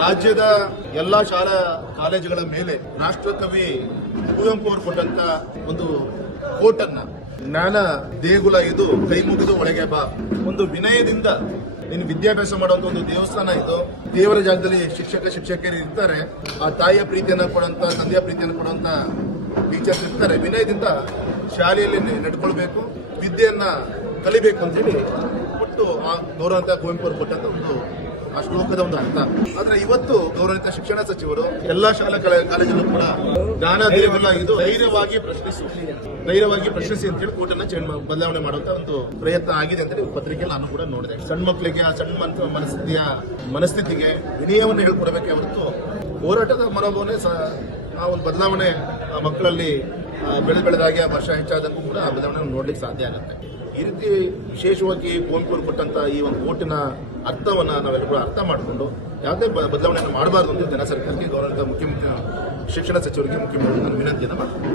ರಾಜ್ಯದ ಎಲ್ಲಾ ಶಾಲಾ ಕಾಲೇಜುಗಳ ಮೇಲೆ ರಾಷ್ಟ್ರಕವಿ ಕುವೆಂಪು ಅವರು ಕೊಟ್ಟಂತ ಒಂದು ಕೋಟನ್ನ ಜ್ಞಾನ ದೇಗುಲ ಇದು, ಕೈ ಮುಗಿದು ಒಳಗೆ ಬಾ. ಒಂದು ವಿನಯದಿಂದ ನೀನು ವಿದ್ಯಾಭ್ಯಾಸ ಮಾಡುವಂತ ಒಂದು ದೇವಸ್ಥಾನ ಇದು. ದೇವರ ಜಾಗದಲ್ಲಿ ಶಿಕ್ಷಕ, ಶಿಕ್ಷಕಿಯರು ಇರ್ತಾರೆ. ಆ ತಾಯಿಯ ಪ್ರೀತಿಯನ್ನ ಕೊಡುವಂತ, ತಂದೆಯ ಪ್ರೀತಿಯನ್ನು ಕೊಡುವಂತ ಟೀಚರ್ಸ್ ಇರ್ತಾರೆ. ವಿನಯದಿಂದ ಶಾಲೆಯಲ್ಲಿ ನಡ್ಕೊಳ್ಬೇಕು, ವಿದ್ಯೆಯನ್ನ ಕಲಿಬೇಕು ಅಂತ ಹೇಳಿ ಕೊಟ್ಟು ಆ ಗೌರವಂತ ಕುವೆಂಪು ಅವರು ಕೊಟ್ಟಂತ ಒಂದು ಆ ಶ್ಲೋಕದ ಒಂದು ಅರ್ಥ ಆದ್ರೆ ಇವತ್ತು ಗೌರವಿತ ಶಿಕ್ಷಣ ಸಚಿವರು ಎಲ್ಲಾ ಶಾಲಾ ಕಲೆ- ಕಾಲೇಜಲ್ಲೂ ಕೂಡ ಜ್ಞಾನ, ಧೈರ್ಯವೆಲ್ಲ ಇದು ಧೈರ್ಯವಾಗಿ ಪ್ರಶ್ನಿಸಿ ಧೈರ್ಯವಾಗಿ ಪ್ರಶ್ನಿಸಿ ಅಂತ ಹೇಳಿ ಕೋಟನ್ನ ಚೇಂಜ್ ಬದಲಾವಣೆ ಮಾಡುವಂತ ಒಂದು ಪ್ರಯತ್ನ ಆಗಿದೆ ಅಂತ ಪತ್ರಿಕೆಯಲ್ಲಿ ನಾನು ಕೂಡ ನೋಡಿದೆ. ಸಣ್ಣ ಮಕ್ಕಳಿಗೆ ಆ ಸಣ್ಣ ಮನ್ಸ- ಮನಸ್ಥಿತಿಯ, ಮನಸ್ಥಿತಿಗೆ ವಿನಯವನ್ನು ಹೇಳ್ಕೊಡ್ಬೇಕೆ ಹೊರತು ಹೋರಾಟದ ಮನೋಭಾವನೆ ಆ ಒಂದು ಬದಲಾವಣೆ ಆ ಮಕ್ಕಳಲ್ಲಿ ಆ, ಬೆಳೆದಾಗೆ ವರ್ಷ ಹೆಚ್ಚಾದಂಗೂ ಕೂಡ ಆ ಬದಲಾವಣೆ ನೋಡ್ಲಿಕ್ಕೆ ಸಾಧ್ಯ ಆಗುತ್ತೆ. ಈ ರೀತಿ ವಿಶೇಷವಾಗಿ ಅವರು ಕೊಟ್ಟಂತ ಈ ಒಂದು ಓಟಿನ ಅರ್ಥವನ್ನ ನಾವೆಲ್ಲರೂ ಅರ್ಥ ಮಾಡಿಕೊಂಡು ಯಾವುದೇ ಬದಲಾವಣೆಯನ್ನು ಮಾಡಬಾರ್ದು ಅಂತ ಜನ ಸರ್ಕಾರಕ್ಕೆ ಗೌರವ ಮುಖ್ಯಮಂತ್ರಿ ಶಿಕ್ಷಣ ಸಚಿವರಿಗೆ ಮುಖ್ಯಮಂತ್ರಿ ನಾನು ವಿನಂತಿಯನ್ನು ಮಾಡ್ತೀನಿ